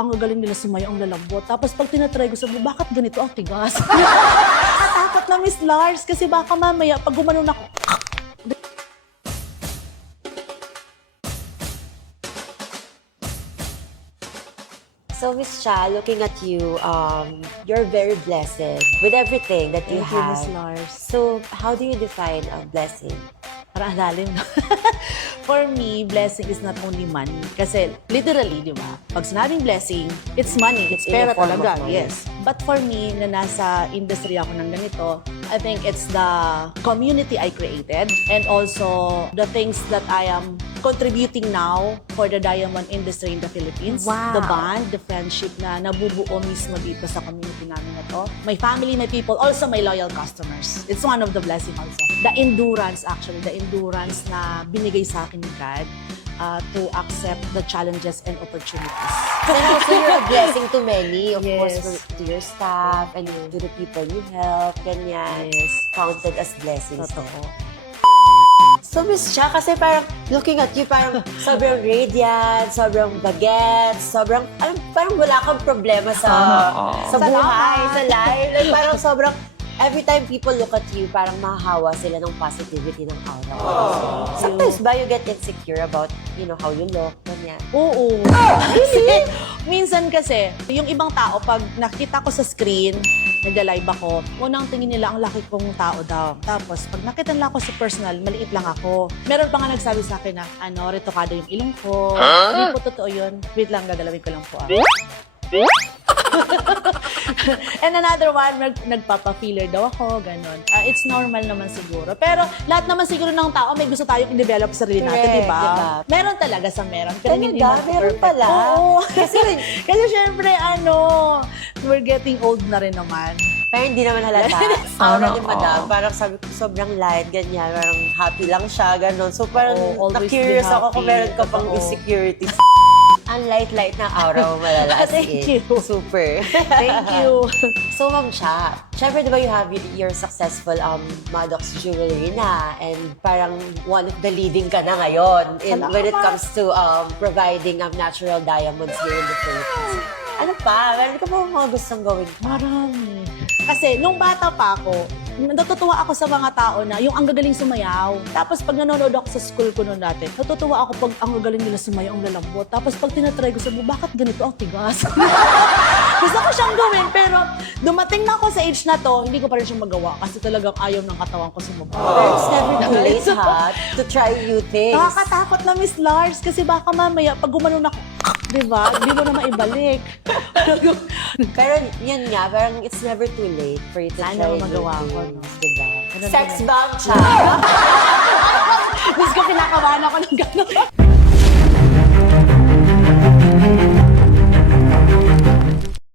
ang gagaling nila sumayaw, ang lalambot. Tapos pag tinatry ko, sabi, bakit ganito ang tigas? Natatakot na Miss Lars kasi baka mamaya pag gumanon ako, So, Miss Cha, looking at you, you're very blessed with everything that you thank you, have. Miss Lars. So, how do you define a blessing? Parang lalim. For me, blessing is not only money. Kasi literally, di ba? Pag sinabing blessing, it's money. It's In pera the form of talaga. money. Yes. But for me, na nasa industry ako ng ganito, I think it's the community I created and also the things that I am contributing now for the diamond industry in the Philippines. Wow. The bond, the friendship na nabubuo mismo dito sa community namin na to. My family, my people, also my loyal customers. It's one of the blessings also. The endurance na binigay sa akin ni God to accept the challenges and opportunities. And also, you're a blessing to many, of Yes. course, to your staff and to the people you help, ganyan. Yes. Counted as blessings. Totoo. So, Miss Cha, kasi parang looking at you, parang sobrang radiant, sobrang bagets, parang wala kang problema sa buhay, Salamat. sa life. Like, parang sobrang, every time people look at you, parang mahahawa sila ng positivity ng aura. Sometimes ba you get insecure about, how you look, ganyan? Oo. Kasi, minsan kasi, yung ibang tao, pag nakita ko sa screen, nagla-live ako, unang tingin nila ang laki kong tao daw. Tapos, pag nakita nila ako sa personal, maliit lang ako. Meron pa nga nagsabi sa akin na, retokado yung ilong ko. Hindi po totoo yun. Wait lang, gagalawin ko lang po. And another one, nagpapa-filler daw ako, ganun. It's normal naman siguro. Pero lahat naman siguro ng tao may gusto tayong i-develop sa sarili natin, Correct, di ba? diba? Meron talaga sa meron. Pero hindi Talaga? naman Meron perfect. pala? Oo. Kasi syempre, we're getting old na rin naman. Pero hindi naman halata. Aura ni Madam, parang sabi ko, sobrang light, ganyan. Parang happy lang siya, gano'n. So parang always na-curious be ako kung happy. meron ka pang Totoo. insecurities. Ang light-light na aura mo malalaas. Thank you. Super. Thank you. So, Ma'am Cha, syempre diba you have your successful Maddox Jewelry na and parang one of the leading ka na ngayon when it comes to providing natural diamonds here in the Philippines. Ano pa? Meron ka pa mga gustong gawin pa? Marami. Kasi nung bata pa ako, natutuwa ako sa mga tao na yung ang gagaling sumayaw. Tapos pag nanonood ako sa school ko noon dati, natutuwa ako pag ang gagaling nila sumayaw, ang lalambot. Tapos pag tinatry ko, sabi, bakit ganito ang tigas? Gusto ko siyang gawin, pero dumating na ako sa age na to, hindi ko pa rin siyang magawa kasi talagang ayaw ng katawan ko sumaba. But it's never too late, ha? To try new things. Nakakatakot na Miss Lars kasi baka mamaya pag gumanon ako, di ba? Hindi mo na maibalik. Pero yun nga, parang it's never too late for you to Sana try new magawa ko, no? things, diba? Ganun Sex din. bomb, Cha! Diyos ko, pinakabahan ako ng gano'n.